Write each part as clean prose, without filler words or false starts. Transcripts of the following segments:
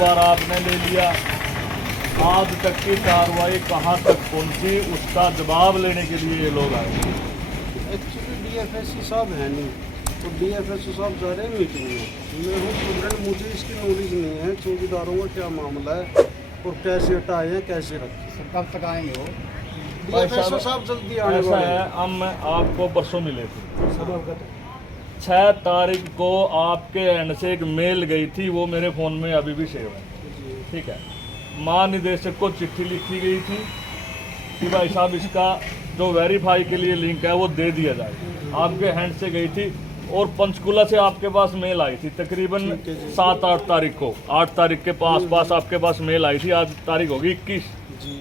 बार आपने ले लिया, आज तक की कार्रवाई कहाँ तक पहुँची, उसका जवाब लेने के लिए ये लोग आए। एक्चुअली डीएफएससी साहब है नहीं, तो डीएफएससी साहब जा रहे हैं मीटिंग में। मैं हूँ स्टूडेंट, मुझे इसकी नॉलेज नहीं है चौकीदारों का क्या मामला है और कैसे हटाए हैं कैसे रखें। कब तक आएंगे वो? डीएफएससी साहब जल्दी आने ऐसा वाले है, हैं। हम मैं आपको परसों मिले थे, 6 तारीख को आपके एंड से एक मेल गई थी, वो मेरे फ़ोन में अभी भी सेव है। ठीक है, महानिदेशक को चिट्ठी लिखी गई थी कि भाई साहब इसका जो वेरीफाई के लिए लिंक है वो दे दिया जाए, आपके हैंड से गई थी। और पंचकुला से आपके पास मेल आई थी तकरीबन 7-8 तारीख को, 8 तारीख के पास आपके पास मेल आई थी, आज तारीख होगी 21 जी।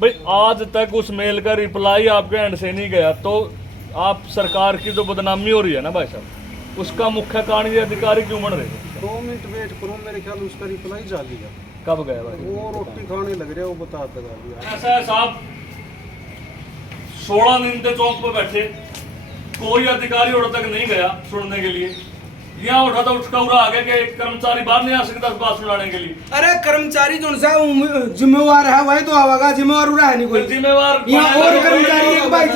भाई। आज तक उस मेल का रिप्लाई आपके एंड से नहीं गया, तो आप सरकार की जो बदनामी हो रही है ना भाई साहब, उसका मुख्य कारण ये अधिकारी क्यों बन रहे हैं? 2 मिनट वेट करो, मेरे ख्याल उसका रिप्लाई जाली है। कब गया भाई? वो रोटी खाने लग रहा है, वो बता दिया। ऐसा है साहब, 16 दिन से चौक पर बैठे, कोई अधिकारी और तक नहीं गया सुनने के लिए। यहाँ उठा तो उठका उड़ा आ गया कि एक कर्मचारी बाहर नहीं आ सकता बात सुनाने के लिए। अरे कर्मचारी जो सा जिम्मेवार है वही तो आवागा, जिम्मेवार उड़ा है नहीं कोई जिम्मेवार यहाँ और कर्मचारी एक भाई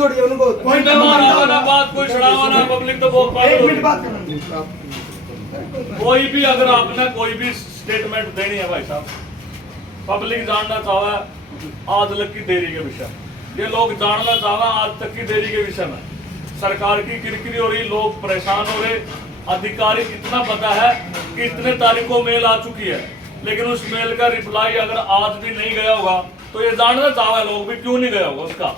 थोड़ी उनको जिम्मेवार आवाना बात कोई छड़ावाना पब्लिक तो बहुत पागल। कोई भी अगर आपने कोई भी स्टेटमेंट देनी है भाई साहब, पब्लिक जानना चाहे आज तक की देरी के विषय, ये लोग जानना चाहे आज तक की देरी के विषय में, सरकार की किरकिरी हो रही, लोग परेशान हो रहे। अधिकारी इतना पता है कि इतने तारीख को मेल आ चुकी है, लेकिन उस मेल का रिप्लाई अगर आज भी नहीं गया होगा तो ये जानना चाहे लोग भी क्यों नहीं गया होगा उसका।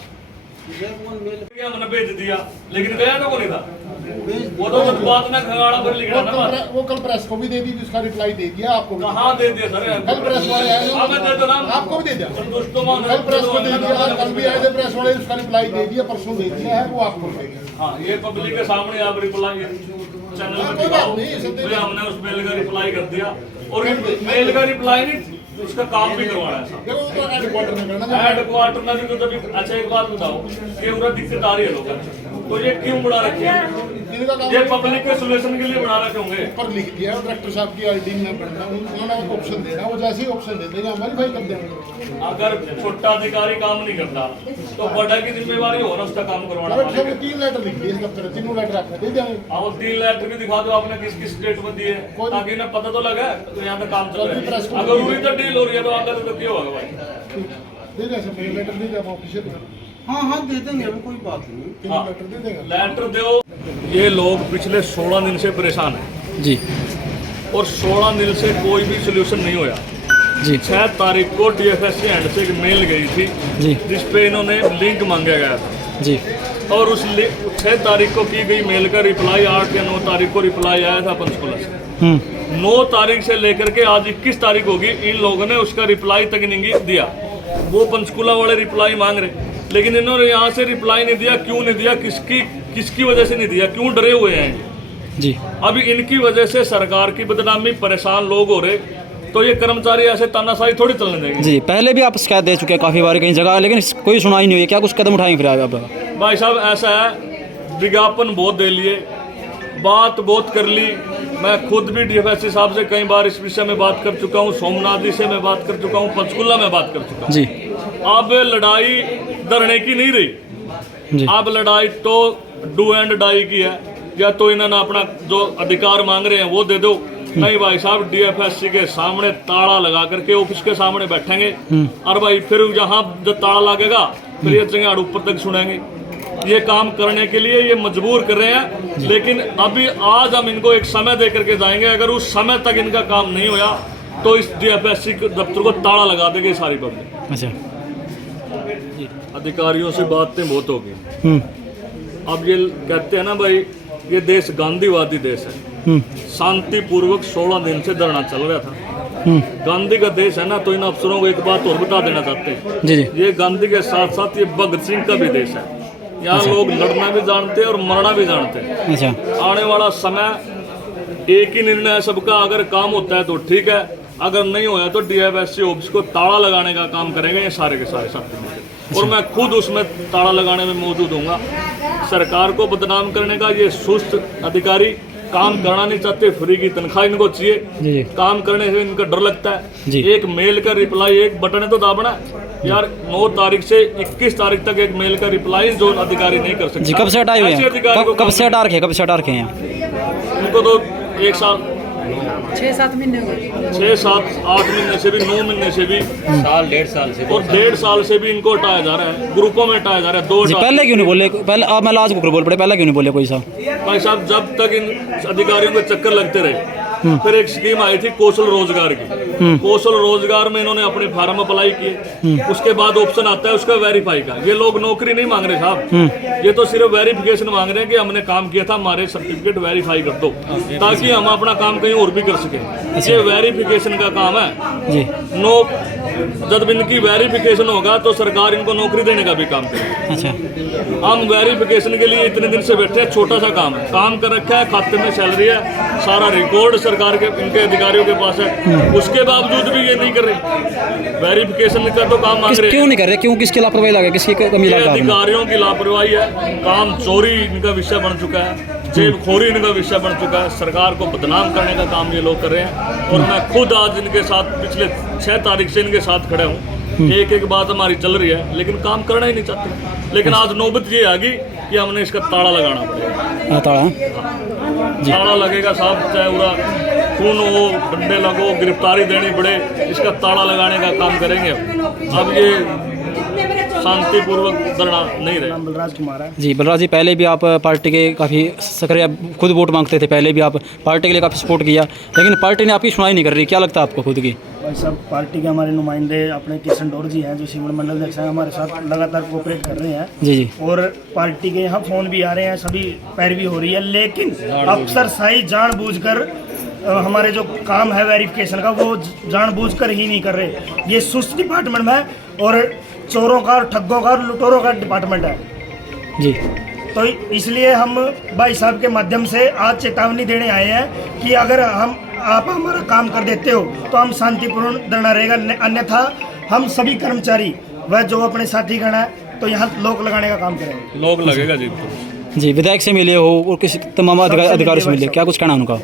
हमने भेज दिया लेकिन गया तो नहीं था, वो तो बात ना खगाड़ा पर लिखा था ना। वो कल प्रेस को भी दे दी, उसका रिप्लाई दे दिया आपको भी। कहाँ दे दिया सर? कल प्रेस वाले आए थे, हमें दे दो ना, आपको भी दे दिया। संतुष्ट तो मान, कल प्रेस को दे दिया, कल भी आए थे प्रेस वाले, उसका रिप्लाई दे दिया, परसों दे दिया है, वो आपको दे दिया। हाँ ये पब्लिक के सामने आप रिप्लाई चैनल में दिखाओ, भाई हमने उस मेल का रिप्लाई कर दिया। और मेल का रिप्लाई नहीं, उसका काम भी करवाना है साहब। देखो वो तो हेडक्वार्टर में करना है। हेडक्वार्टर में भी तो तभी। अच्छा एक बात बताओ, ये पूरा दिक्कत आ रही है लोगों को, तो ये क्यों बना रखे हैं? इनका काम ये पब्लिक के सोल्यूशन के लिए बना रखे होंगे। पर लिख दिया डायरेक्टर साहब की आईडी में बनना, उन्होंने एक ऑप्शन देना, वो जैसे ही ऑप्शन दे देंगे हम वेरीफाई कर देंगे। अगर छोटा अधिकारी काम नहीं करता तो बड़ा की जिम्मेवारी हो ना उसका काम करवाना। डायरेक्टर साहब 3 लेटर लिख दिए, दफ्तर 3 लेटर आपने दे दिया। और 3 लेटर भी दिखा दो आपने किस किस डेट में दिए, ताकि इन्हें पता तो लगे तो यहाँ पे काम चल रहा है। अगर वही तो डील हो रही है तो आगे तो क्या होगा भाई? दे दिया सब लेटर दे दिया ऑफिशियल। हाँ हाँ दे देंगे, अभी कोई बात नहीं। 3 लेटर दे देंगे। लेटर दो। ये लोग पिछले 16 दिन से परेशान हैं जी और 16 दिन से कोई भी सोल्यूशन नहीं होया जी 6 तारीख को डीएफएससी हैंड से एक मेल गई थी जी जिस पे इन्होंने लिंक मांगा गया था जी और उस 6 तारीख को की गई मेल का रिप्लाई 8 या 9 तारीख को रिप्लाई आया था पंचकुला से। 9 तारीख से लेकर के आज 21 तारीख होगी, इन लोगों ने उसका रिप्लाई तक नहीं दिया। वो पंचकुला वाले रिप्लाई मांग रहे, लेकिन इन्होंने यहाँ से रिप्लाई नहीं दिया। क्यों नहीं दिया, किसकी वजह से नहीं दिया, क्यों डरे हुए हैं जी अभी इनकी वजह से सरकार की बदनामी, परेशान लोग हो रहे, तो ये कर्मचारी ऐसे तानाशाही थोड़ी चलने देंगे। जी पहले भी आप शिकायत दे चुके हैं काफ़ी बार कई जगह, लेकिन कोई सुनाई नहीं हुई। क्या कुछ कदम उठाएंगे फिर आप? भाई साहब ऐसा है, विज्ञापन बहुत दे लिए, बात बहुत कर ली। मैं खुद भी डीएफएससी साहब से कई बार इस विषय में बात कर चुका हूँ, सोमनाथ जी से मैं बात कर चुका हूँ, पंचकुला में बात कर चुका हूँ। जी अब लड़ाई धरने की नहीं रही, जी अब लड़ाई तो डू एंड डाई की है। या तो इन्होंने अपना जो अधिकार मांग रहे हैं वो दे दो, नहीं भाई साहब डीएफएससी के सामने ताला लगा करके ऑफिस के सामने बैठेंगे और भाई फिर जहाँ जो ताला लगेगा फिर ये चंगाड़ ऊपर तक सुनेंगे। ये काम करने के लिए ये मजबूर कर रहे हैं, लेकिन अभी आज हम इनको एक समय दे करके जाएंगे। अगर उस समय तक इनका काम नहीं होया तो इस डीएफएससी के दफ्तर को ताला लगा देंगे सारी पब्लिक। अच्छा अधिकारियों से बातें बहुत होगी। अब ये कहते हैं ना भाई ये देश गांधीवादी देश है, शांतिपूर्वक 16 दिन से धरना चल रहा था। गांधी का देश है ना, तो इन अफसरों को एक बात और बता देना चाहते हैं, जी जी ये गांधी के साथ साथ ये भगत सिंह का भी देश है। यहाँ लोग लड़ना भी जानते हैं और मरना भी जानते हैं। अच्छा आने वाला समय एक ही निर्णय है सबका, अगर काम होता है तो ठीक है, अगर नहीं होया तो डीएफएससी ऑफिस को ताला लगाने का काम करेंगे ये सारे के सारे साथी मिलकर। और मैं खुद उसमें ताला लगाने में मौजूद हूँगा। सरकार को बदनाम करने का ये सुस्त अधिकारी काम करना नहीं चाहते, फ्री की तनख्वाह इनको जी, जी। चाहिए, काम करने से इनका डर लगता जी। है। एक मेल का रिप्लाई, एक बटन है तो दाबना है यार। 9 तारीख से 21 तारीख तक एक मेल का रिप्लाई जो अधिकारी नहीं कर सकते। जी, कब से हटाए हुए ऐसे हैं? अधिकारी को कब से हटा रखे हैं? कब से हटा रखे हैं? उनको तो 1 साल 6-7 महीने हो गए। 6, 7, 8 महीने से भी, 9 महीने से भी, साल 1.5 साल से और 1.5 साल से भी इनको हटाया जा रहा है, ग्रुपों में हटाया जा रहा है। 2 जी, पहले क्यों नहीं बोले? पहले अब मैं लाज को बोल पड़े, पहले क्यों नहीं बोले कोई सा? भाई साहब, जब तक इन अधिकारियों के चक्कर लगते रहे, फिर एक स्कीम आई थी कौशल रोजगार की। कौशल रोजगार में इन्होंने अपने फार्म अप्लाई किए, उसके बाद ऑप्शन आता है उसका वेरीफाई का। ये लोग नौकरी नहीं मांग रहे साहब, ये तो सिर्फ वेरिफिकेशन मांग रहे हैं कि हमने काम किया था, हमारे सर्टिफिकेट वेरीफाई कर दो, ताकि हम अपना काम कहीं और भी कर सकें। ये वेरिफिकेशन का काम है जी। जब इनकी वेरिफिकेशन होगा तो सरकार इनको नौकरी देने का भी काम करेगी। अच्छा, हम वेरिफिकेशन के लिए इतने दिन से बैठे हैं, छोटा सा काम है, काम कर रखा है, खाते में सैलरी है, सारा रिकॉर्ड सरकार के इनके अधिकारियों के पास है, उसके बावजूद भी ये नहीं कर रहे। वेरिफिकेशन का तो काम मांग रहे क्यों हैं। नहीं कर रहे? क्यों? किसकी लापरवाही लगे? किसकी कमी ये लगा? अधिकारियों की लापरवाही है, काम चोरी इनका विषय बन चुका है, जेबखोरी इनका विषय बन चुका है, सरकार को बदनाम करने का काम ये लोग कर रहे हैं। और मैं खुद आज इनके साथ पिछले 6 तारीख से इनके साथ खड़ा हूँ, एक एक बात हमारी चल रही है, लेकिन काम करना ही नहीं चाहते। लेकिन आज नौबत ये आ गई कि हमने इसका ताला लगाना पड़ेगा। ताड़ा? ताला लगेगा साहब, चाहे पूरा खून हो, डंडे लगो, गिरफ्तारी देनी पड़े, इसका ताला लगाने का काम करेंगे। अब ये शांतिपूर्वक धरना नहीं रहे। बलराज कुमार है। जी, बलराज जी, पहले भी आप पार्टी के काफ़ी सक्रिय, खुद वोट मांगते थे, पहले भी आप पार्टी के लिए काफ़ी सपोर्ट किया, लेकिन पार्टी ने आपकी सुनाई नहीं कर रही। क्या लगता है आपको खुद की? भाई साहब, पार्टी के हमारे नुमाइंदे अपने किशन डोर जी हैं, जो शिमला मंडल अध्यक्ष हैं, हमारे साथ लगातार कोऑपरेट कर रहे हैं। जी जी। और पार्टी के यहाँ फ़ोन भी आ रहे हैं, सभी पैरवी हो रही है, लेकिन अफसरशाही जानबूझकर हमारे जो काम है वेरिफिकेशन का, वो जानबूझकर ही नहीं कर रहे। ये सुस्त डिपार्टमेंट है और चोरों का, ठग्गों का, लुटेरों का डिपार्टमेंट है। जी, तो इसलिए हम भाई साहब के माध्यम से आज चेतावनी देने आए हैं कि अगर आप हमारा काम कर देते हो तो हम शांतिपूर्ण धरना रहेगा, अन्यथा हम सभी कर्मचारी व जो अपने साथी गण है तो यहाँ लोक लगाने का काम करेंगे। लोग लगेगा जी। जी, विधायक से मिले हो और किसी तमाम अधिकारी से मिले, क्या कुछ कहना उनका?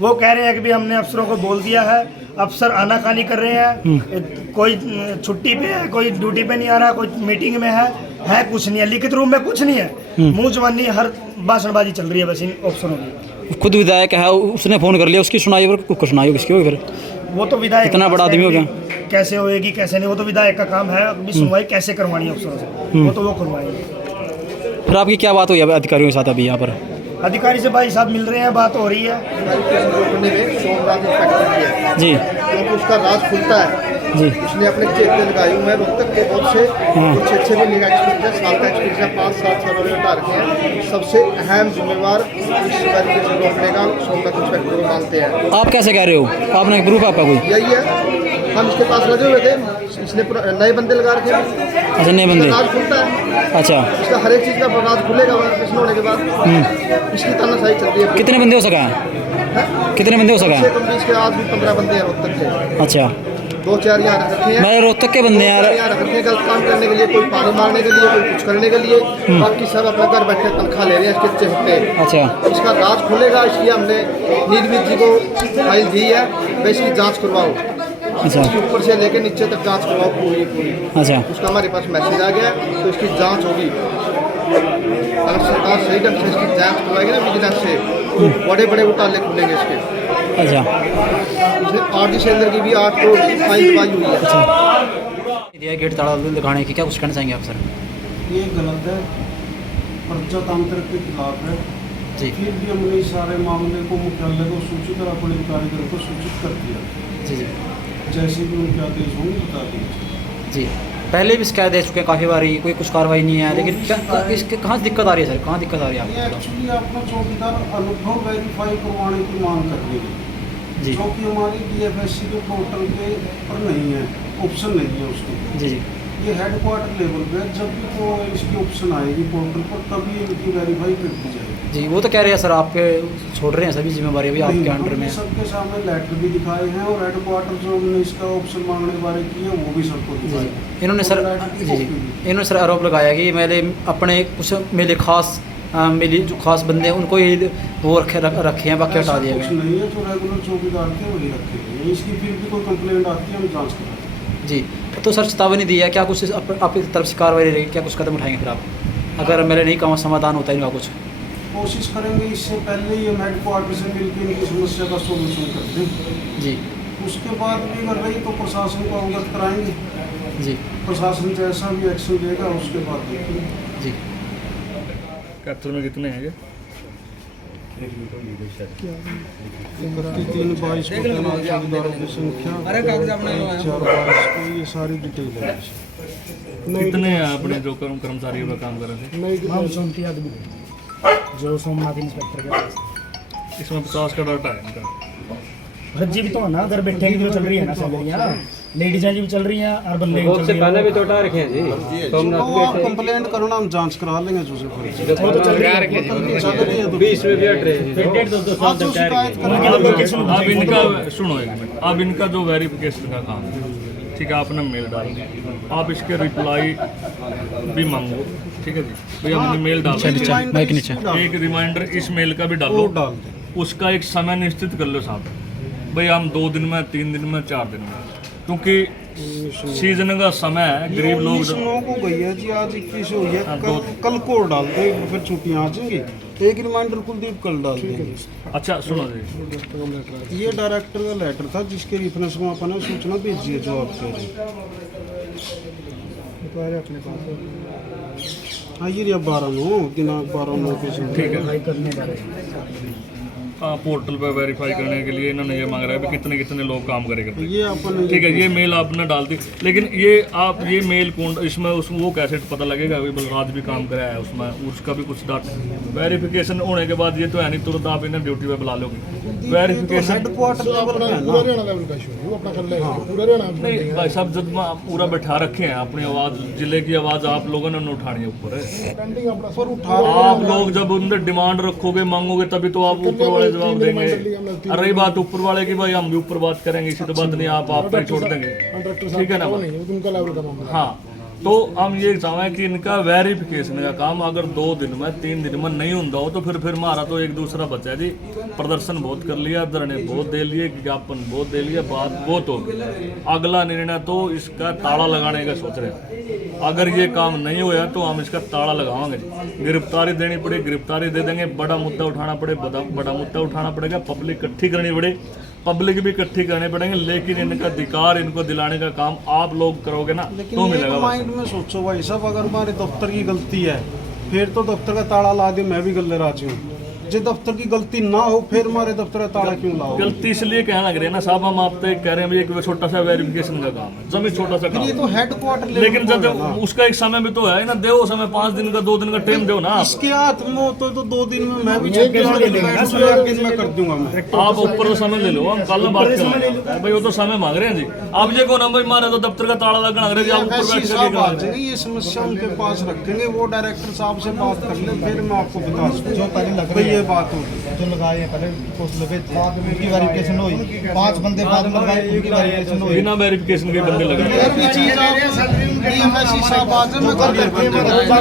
वो कह रहे हैं कि भी हमने अफसरों को बोल दिया है, अफसर आनाकानी कर रहे हैं, कोई छुट्टी पे है, कोई ड्यूटी पे नहीं आ रहा, कोई मीटिंग में है कुछ नहीं है, लिखित रूप में कुछ नहीं है, मुंह जवानी हर भाषणबाजी चल रही है बस इन अफसरों की। खुद विधायक है, उसने फ़ोन कर लिया, उसकी सुनाई और कुछ सुनाई हो किसकी होगी फिर? वो तो विधायक इतना बड़ा आदमी हो गया, कैसे होएगी कैसे नहीं, वो तो विधायक का काम है। अभी सुनवाई कैसे करवानी है अफसरों से, वो तो वो करवाएंगे। फिर आपकी क्या बात हुई है अधिकारियों के साथ अभी यहाँ पर? अधिकारी से भाई साहब मिल रहे हैं, बात हो रही है। रोकने में सोमनाथ फैक्ट्री है जी क्योंकि उसका राज खुलता है जी। उसने अपने चेते लगाई हुए हैं रोहतक के बहुत से कुछ 6 महीने का एक्सपीरियंस है, साल का एक्सपीरियंस है, 5-7 सालों में हटा रखे हैं। सबसे अहम जिम्मेवार इस वेरिफिकेशन रोकने का सोमनाथ इंस्पेक्टर को मानते हैं। आप कैसे कह रहे हो? आपने प्रूफ आपका कोई? यही है, हम इसके पास लगे हुए थे, इसने नए बंदे लगा रखे हैं। अच्छा, नए बंदे? राज खुलता है, अच्छा, इसका हर एक चीज़ का राज खुलेगा वेरिफिकेशन होने के बाद। इसकी तानाशाही चल रही है। कितने बंदे हो सका है? कितने बंदे हो सका है? इसके आज भी 15 बंदे हैं रोहतक के। अच्छा, 2-4 यहाँ रख रखे हैं। मैं रोहतक के बंदे यार। यहाँ रख रखे हैं गलत काम करने के लिए, कोई पानी मारने के लिए, कोई कुछ करने के लिए। बाकी सब अपना घर बैठे तनख्वाह ले रहे हैं इसके चहते। अच्छा, इसका राज खुलेगा, इसलिए हमने नीलवीर जी को फाइल दी है, भाई इसकी जांच करवाओ। अच्छा, इसके ऊपर से लेकर नीचे तक जांच करवाओ पूरी। अच्छा, उसका हमारे पास मैसेज आ गया है, तो इसकी जांच होगी। अगर सरकार सही ढंग से इसकी जांच करवाएगी ना विजिलेंस से, तो बड़े बड़े घोटाले खुलेंगे इसके। अच्छा, इसने आरडी सेंटर की भी 8 करोड़ की फाइन दवाई हुई है। दिया गेट ताला दिखाने की क्या कुछ कहना चाहेंगे आप सर? ये गलत है, प्रजातंत्र के खिलाफ है। जी फिर भी हमने इस सारे मामले को मुख्यालय को सूचित और अपने अधिकारियों को सूचित कर दिया। जी जी जैसे भी उनके आदेश होंगे बता दीजिए। जी। पहले भी शिकायत दे चुके हैं काफ़ी बारी, कोई कुछ कार्रवाई नहीं है, लेकिन इसके कहाँ से दिक्कत आ रही है सर? कहाँ दिक्कत आ रही है ये आपको? एक्चुअली आपका चौकीदार अनुभव वेरीफाई करवाने की मांग कर रही है, जी जो कि हमारी DFSC के पोर्टल के पर नहीं है, ऑप्शन नहीं है उसकी। जी जी। ये हेडक्वार्टर लेवल पे है, जब भी वो इसकी ऑप्शन आएगी पोर्टल पर तभी इनकी वेरीफाई कर दी जाएगी। जी, वो तो कह रहे हैं सर आपके छोड़ रहे हैं सभी जिम्मेवारी अभी आपके नहीं, अंडर में हमने सबके सामने लेटर भी दिखाए हैं और हेडक्वार्टर जो हमने इसका ऑप्शन मांगने बारे की है वो भी सबको दिखाए हैं। इन्होंने सर और letter की जी जी copy भी। इन्होंने सर आरोप लगाया कि मैंने अपने कुछ मेरे खास मिली जो खास बंदे हैं उनको ही वो रखे हैं, बाकी हटा दिए कुछ गए हैं। नहीं है, जो रेगुलर चौकीदार थे वही रखे गए हैं। इसकी फिर भी कोई कंप्लेंट आती है हम जांच कराएंगे। जी, तो सर चेतावनी दी है, क्या कुछ आपकी तरफ से कार्रवाई रहेगी, क्या कुछ कदम उठाएंगे फिर आप, अगर मेरे नहीं काम समाधान होता है इनका कुछ? कोशिश करेंगे इससे पहले ही हम हेडक्वार्टर से मिलकर इनकी समस्या का सोल्यूशन कर दें। जी उसके बाद भी अगर रही तो प्रशासन को अवगत कराएंगे। जी प्रशासन जैसा भी एक्शन लेगा उसके बाद देखेंगे। जी। कैथल में कितने हैं ये? 31-22 को तैनात चौकीदारों की संख्या 4-12 को ये सारी डिटेल है। कितने हैं अपने जो कर्मचारियों का काम कर रहे थे? हम 34 आदमी जो सोमनाथ इंस्पेक्टर के पास। इसमें 50 का डाटा है इनका। भज्जी भी तो है ना, अगर बैठे की जो चल रही है ना सैलरियाँ, लेडीज़ जी भी चल रही हैं और बंदे भी चल रही हैं। तो आप कंप्लेंट करो ना, हम जांच करा लेंगे जो से वो तो चल रही है। अब इनका सुनो एक मिनट, अब इनका जो वेरिफिकेशन का काम है, ठीक है, आपने मेल डाल दिया, आप इसके रिप्लाई भी मांगो, ठीक है जी, भैया हमने मेल डाल दिया, माइक नीचे। एक रिमाइंडर इस मेल का भी वो डालो, डाल दें। उसका एक समय निश्चित कर लो साहब, भाई हम 2 दिन में, 3 दिन में, 4 दिन में, क्योंकि सीजन का समय है, गरीब लोग 19 को गई है जी, आज 21 हुई है, हाँ, कल को डाल दे, फिर छुट्टियाँ आ जाएंगी। एक रिमाइंडर कुलदीप कल डाल देंगे। अच्छा सुनो जी, ये डायरेक्टर का लेटर था जिसके रेफरेंस में अपन ने सूचना भेजी है जो आप कह रहे हैं। हाँ ये 12/9 दिनांक 12/9 के ठीक है, पोर्टल पे वेरीफाई करने के लिए इन्होंने ये मांग रहा है कि कितने कितने लोग काम करे करते हैं। ये अपन ठीक है, ये मेल आपने डाल दी, लेकिन ये आप ये मेल कौन, इसमें उस वो कैसे पता लगेगा कि बलराज भी काम कराया है उसमें, उसका भी कुछ डाटा वेरिफिकेशन होने के बाद ये तो है नहीं तुरंत आप इन्हें ड्यूटी पे बुला लोगे। वेरिफिकेशन हेडक्वार्टर लेवल पे है ना। नहीं भाई साहब, जब पूरा बैठा रखे हैं अपनी आवाज़, जिले की आवाज़ आप लोगों ने उठानी है ऊपर है। पर उठा आप लोग जब उनसे डिमांड रखोगे, मांगोगे, तभी तो आप ऊपर वाले जवाब देंगे। और रही बात ऊपर वाले की, भाई हम भी ऊपर बात करेंगे, इसी तो बात नहीं, आप पे छोड़ देंगे, ठीक है ना। हाँ, तो हम ये चाहें कि इनका वेरिफिकेशन का काम अगर 2 दिन में, 3 दिन में नहीं होता हो तो फिर हमारा तो एक दूसरा बच्चा जी, प्रदर्शन बहुत कर लिया, धरने बहुत दे लिए, ज्ञापन बहुत दे लिया, बात बहुत हो गई। अगला निर्णय तो इसका ताला लगाने का सोच रहे हैं। अगर ये काम नहीं होया तो हम इसका ताला लगाएंगे, गिरफ्तारी देनी पड़े, गिरफ्तारी दे देंगे, बड़ा मुद्दा उठाना पड़े, बड़ा मुद्दा उठाना पड़ेगा, पब्लिक इकट्ठी करनी पड़े, पब्लिक भी इकट्ठी करने पड़ेंगे, लेकिन इनका अधिकार इनको दिलाने का काम आप लोग करोगे ना तो मिलेगा। माइंड में सोचो भाई साहब, अगर हमारे दफ्तर की गलती है फिर तो दफ्तर का ताला ला दे, मैं भी गले राजी हूँ। जो दफ्तर की गलती ना हो फिर हमारे दफ्तर का ताला क्यों लाओ? गलती इसलिए कहना लग रहे हैं ना साहब, हम आप पे कह रहे हैं एक छोटा सा वेरिफिकेशन का काम है, जमीन छोटा सा काम ये तो है। हेडक्वार्टर लेकिन जब उसका एक समय भी तो है ना, दो समय, 5 दिन का, 2 दिन का टाइम दो ना। इसके हाथ में हो तो 2 दिन में मैं भी दिन में कर दूंगा मैं। आप ऊपर तो समय ले लो, हम कल में बात करेंगे भाई, वो तो समय मांग रहे हैं जी। आप ये को नंबर मारे तो दफ्तर का ताला लगना लग रहा है, आप ऊपर बैठ साहब आ कर जाएंगे, ये समस्या उनके पास रखेंगे, वो डायरेक्टर साहब से बात कर ले, फिर मैं आपको बता दूँ ये बात होगी। जो लगाए पहले पोस्ट लगे थे, उनकी वेरिफिकेशन हुई, 5 बंदे बाद में लगाए, उनकी वेरिफिकेशन हुई। बिना वेरिफिकेशन के बंदे लगे। ये चीज आप डीएमएससी साहब आ जाए, मैं क्लियर कर दूंगा।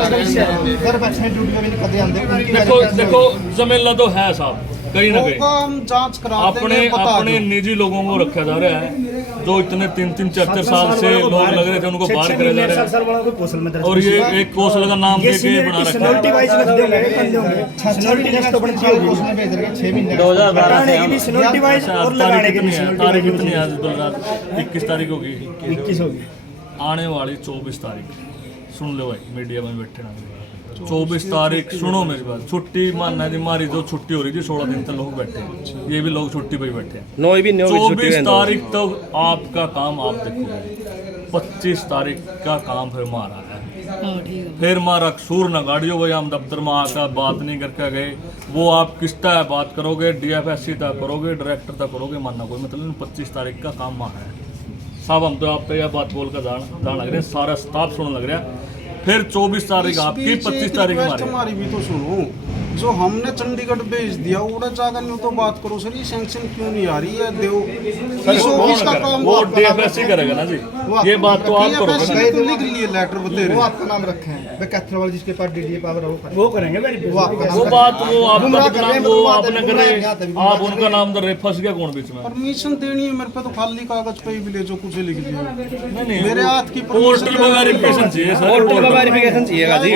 घर बैठने ड्यूटी पे भी नहीं कदे आंदे, उनकी देखो देखो जमेला तो है साहब, कहीं ना कहीं हम जांच करा अपने अपने निजी लोगों को रखा जा रहा है, जो इतने 3-3, 4-4 साल से लोग लग रहे थे उनको बाहर करे जा रहे साल वाला कोई कौशल में हैं, और ये एक कौशल का नाम दे के बना रखा सीनियरिटी है। वाइज रख देंगे, कर देंगे सीनियरिटी नेक्स्ट तो बनती होगी, उसमें भेज रहे 6 महीने 2012 से हम सीनियरिटी वाइज और लगाने के लिए तारीख कितनी है आज? बलराज 21 तारीख होगी, 21 होगी। आने वाली 24 तारीख, सुन लो भाई मीडिया में बैठे ना, 24 तारीख सुनो मेरी बात, छुट्टी मानना है जी, हमारी जो छुट्टी हो रही थी 16 दिन तक लोग बैठे हैं, ये भी लोग छुट्टी पे ही बैठे हैं। 24 तारीख तक आपका काम आप देखोगे, 25 तारीख का काम फिर हमारा है, फिर हमारा कसूर न गाड़ियो भाई, हम दफ्तर में आकर बात नहीं करके गए, वो आप किस तरह बात करोगे, DFSC तक करोगे, डायरेक्टर तक करोगे, मानना कोई मतलब नहीं। 25 तारीख का काम हमारा है साहब, हम तो आप पे यह बात बोल कर जान लग रहे हैं, सारा स्टाफ सुनने लग रहा है। फिर 24 तारीख आपकी, 25 तारीख हमारी भी तो सुनो, जो हमने चंडीगढ़ भेज दिया उड़ा जाकर नहीं तो बात करो सर, ये सैंक्शन क्यों नहीं आ रही है? देव इस ऑफिस का काम वो डीएफएससी करेगा ना जी, ये बात तो आप करोगे ना। तो लिख लिए लेटर बता वो आपका नाम रखे हैं, वे कैथल वाले जिसके पास डीडीए पावर है वो करें। वो करेंगे वेरी वो आपका वो नाम बात वो आपका गुमराह कर रहे हैं, वो गुमराह आपने गुमराह करे, यहाँ तक आप उनका नाम दे रहे, फंस गया कौन बीच में? परमिशन देनी है मेरे पे तो खाली कागज पे ही भी ले जो कुछ लिख दिया। नहीं मेरे हाथ की पोर्टल पे वेरिफिकेशन चाहिए सर, पोर्टल पे वेरिफिकेशन चाहिएगा जी।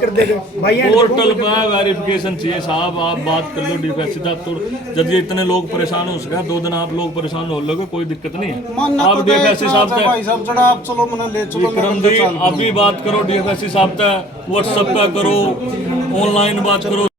कर देगा भाई पोर्टल पे वेरिफिकेशन चाहिए साहब। आप बात कर लो डीएफएससी तक, तो जब ये इतने लोग परेशान हो सके, 2 दिन आप लोग परेशान हो लोगे, कोई दिक्कत नहीं है। मानना आप तो डीएफएससी साहब से भाई साहब जरा आप चलो मना ले चलो विक्रम जी अभी बात करो डीएफएससी साहब से, व्हाट्सएप पे करो, ऑनलाइन बात करो।